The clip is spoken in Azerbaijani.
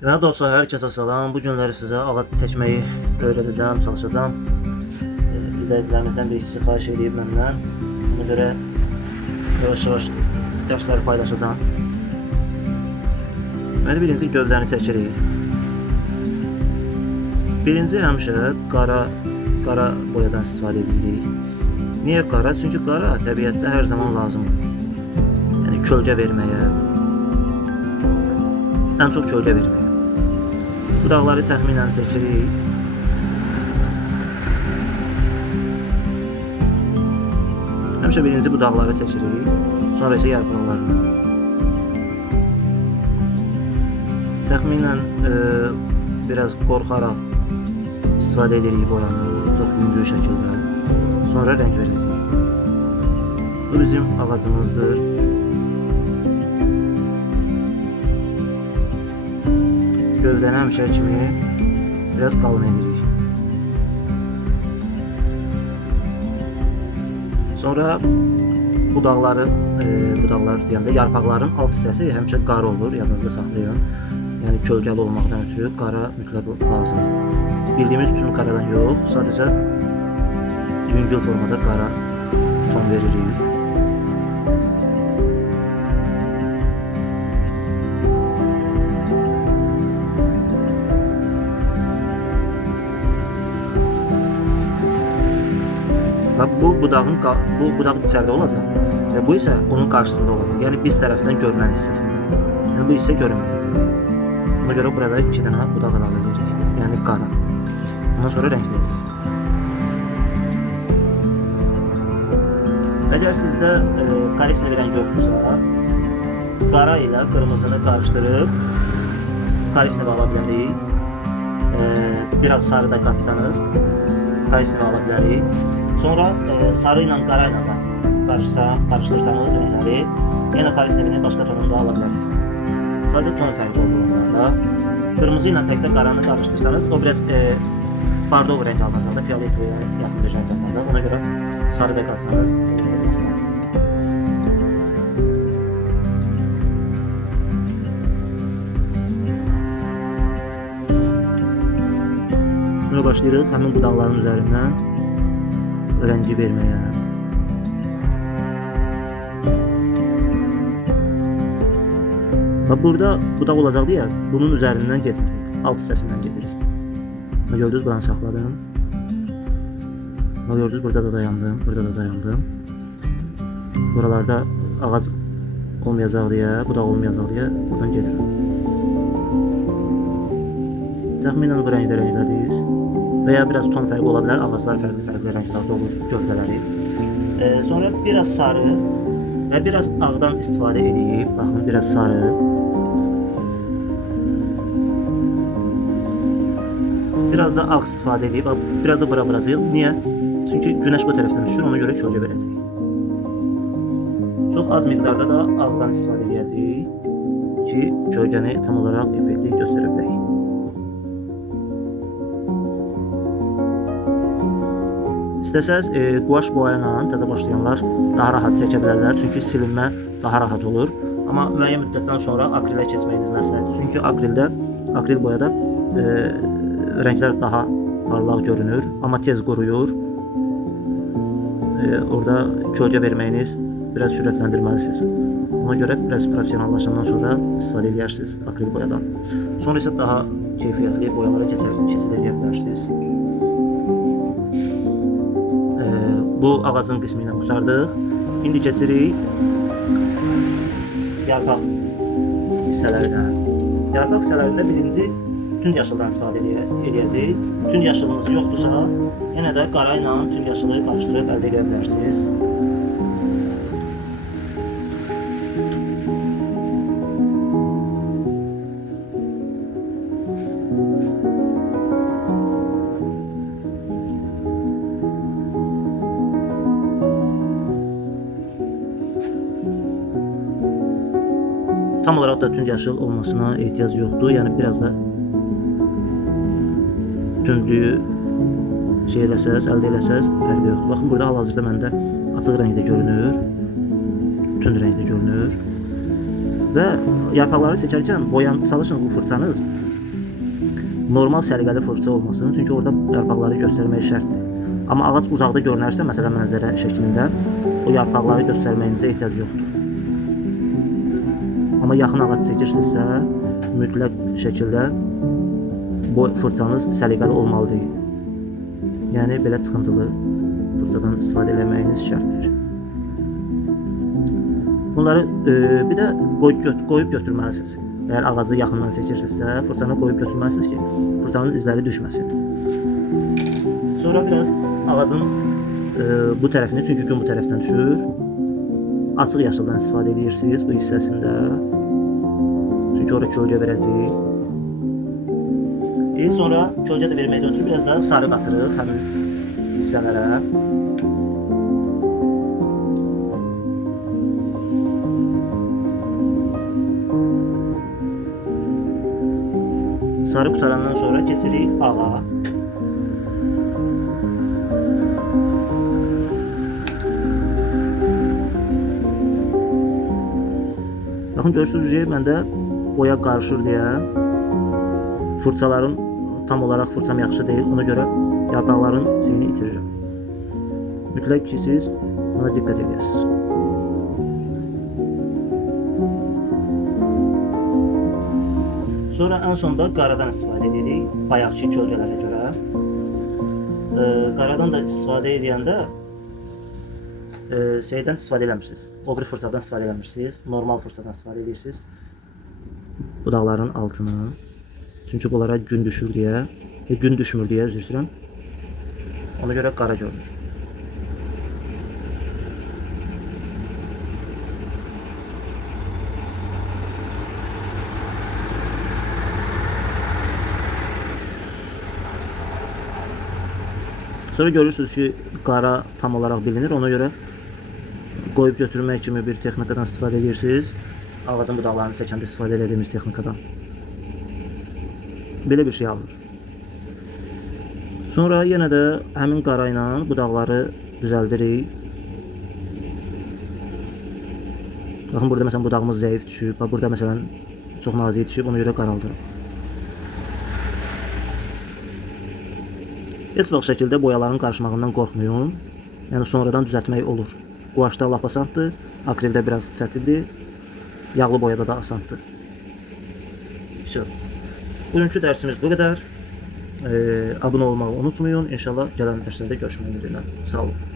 Deməli dostlar, hər kəsə salam. Bu günləri sizə ağac çəkməyi öyrədəcəm, çalışacağam. İzləyicilərimizdən bir ikisi xahiş edib məndən. Buna görə yavaş-yavaş dərsləri paylaşacağam. Deməli, birinci gövdəni çəkirik. Birinci həmişə qara boyadan istifadə edirik. Niyə qara? Çünki qara təbiətdə hər zaman lazımdır. Yəni kölgə verməyə, ən çox kölgə verməyə. Budaqları təxminən çəkirik. Həmişə birinci budaqları çəkirik, sonra isə yarpaqlarını. Təxminən biraz qorxaraq istifadə edirik boyanı, çox yüngül şəkildə. Sonra rəng verəcəyik. Bu bizim ağacımızdır. Gövdəni həmişə kimi biraz qalın edirik. Sonra budaqlar deyəndə yarpaqların alt hissəsi həmişə qara olur, yadınızda saxlayın. Yəni kölgəli olmaqdan ötürü qara mütləq lazımdır. Bildiyimiz tüm qaradan yox, sadəcə yüngül formada qara ton veririk. Bu budaq içəridə olacaq və bu isə onun qarşısında olacaq. Yəni biz tərəfindən görünən hissəsində. Yəni bu hissə görünməyəcək. Ona görə burada 2 dənə budaq əlavə edirik. Yəni qara. Ondan sonra rəngləyəcək. Əgər sizdə karisni rəng yoxdursa, qara ilə qırmızını qarışdırıb karisni ala bilərik. Biraz sarı da qatsanız karisni ala bilərik. Sonra sarı ilə qara ilə da qarışdırsanız rəngləri, yenə karisini başqa tonunda ala bilərik. Sadəcə ton fərqi olur onlarda. Qırmızı ilə təkcə qaranı qarışdırsanız, o biraz bardov rəng alınacaq da, fioletoya yaxın bir rəng alınacaq. Ona görə sarı da qalsanız Buna başlayırıq həmin budaqların üzərindən rəngi verməyə. Və burada budaq olacaq deyə bunun üzərindən getmirik, alt hissəsindən gedirik. Gördünüz, buranı saxladım. Gördünüz, burada da dayandım, burada da dayandım. Buralarda ağac olmayacaq deyə, budaq olmayacaq deyə buradan gedirəm. Təxminən bu rəngdə rənglədik. Və ya biraz ton fərqi ola bilər, ağaclar fərqli rənglərdə olur, gövdələri. Sonra biraz sarı və biraz ağdan istifadə edib, baxın, biraz sarı. Biraz da ağ istifadə edib, biraz da bura vuracaq. Niyə? Çünki günəş bu tərəfdən düşür, ona görə kölgə verəcək. Çox az miqdarda da ağdan istifadə edəcəyik ki, kölgəni tam olaraq effektli göstərə bilək. İstəsəz quaş boyayla təzə başlayanlar daha rahat çəkə bilərlər, çünki silinmə daha rahat olur. Amma müəyyən müddətdən sonra akrilə keçməyiniz məsləhətdir. Çünki akril boyada rənglər daha parlaq görünür, amma tez quruyur. Orada kölgə verməyiniz biraz sürətləndirməlisiniz. Ona görə biraz professionallaşandan sonra istifadə edərsiniz akril boyadan. Sonra isə daha keyfiyyətli boyalara keçid edə bilərsiniz. Bu ağacın qismi ilə qurtardıq. İndi keçirik yarpaq hissələrinə. Yarpaq hissələrində birinci tünd yaşıldan istifadə edəcəyik. Tünd yaşılınız yoxdursa, yenə də qara ilə tünd yaşılı qarışdırıb əldə edə bilərsiniz. Tam olarak da tünd yaşıl olmasına ehtiyac yoxdur. Yəni biraz da tündlüyü əldə eləsəz fərqi yoxdur. Baxın, burada hal-hazırda məndə açıq rəngdə görünür, tünd rəngdə görünür. Və yarpaqları çəkərkən çalışın bu fırçanız normal səliqəli fırça olmasın. Çünki orada yarpaqları göstərmək şərtdir. Amma ağac uzaqda görünərsə, məsələn mənzərə şəklində, o yarpaqları göstərməyinizə ehtiyac yoxdur. Amma yaxın ağac çəkirsinizsə, mütləq şəkildə bu fırçanız səliqəli olmalıdır. Yəni belə çıxıntılı fırçadan istifadə etməyiniz şərtdir. Bunları bir də qoyub götürməlisiniz. Eğer ağacı yaxından çəkirsinizsə, fırçanı qoyub götürməlisiniz ki, fırçanın izləri düşməsin. Sonra biraz ağacın bu tərəfini, çünki gün bu tərəfdən düşür, açıq yaşıldan istifadə edirsiniz bu hissəsində. Çünki orada kölgə verəcək. Sonra kölgə də verməkdən ötürü biraz da sarı qatırıq həmin hissələrə. Sarı qutarandan sonra keçirik ağa. Baxın, görürsünüz ki, məndə boya qarışır deyə fırçaların tam olaraq fırçam yaxşı deyil. Ona görə yarpaqların zeyini itirirəm. Mütləq ki, siz ona diqqət edəsiniz. Sonra en sonunda qaradan istifadə edirik, bayaqki kölgələrə görə. Qaradan da istifadə edəndə şeydən istifadə eləmirsiniz. O bir fırçadan istifadə eləmirsiniz, normal fırçadan istifadə edirsiniz. Budaqların altını. Çünki bunlara gün düşür deyə, gün düşmür deyə, üzr istəyirəm. Ona görə qara görünür. Sonra görürsünüz ki, qara tam olaraq bilinir. Ona görə qoyub götürmək kimi bir texnikadan istifadə edirsiniz. Ağacın budaqlarını çəkəndə istifadə etdiyimiz texnikadan. Belə bir şey alınır. Sonra yenə də həmin qara ilə budaqları düzəldirik. Baxın, burada məsələn budağımız zəif düşüb. Burada məsələn çox nazik düşüb. Ona görə qaraldırıq. Heç vaxt şəkildə boyaların qarışmağından qorxmayın. Yəni sonradan düzəltmək olur. Quaşda lap asandır, akreldə biraz çətindir, yağlı boyada da asandır. Bugünkü dərsimiz bu qədər. Abunə olmağı unutmayın. İnşallah gələn dərslərdə görüşmək ümidi ilə. Sağ olun.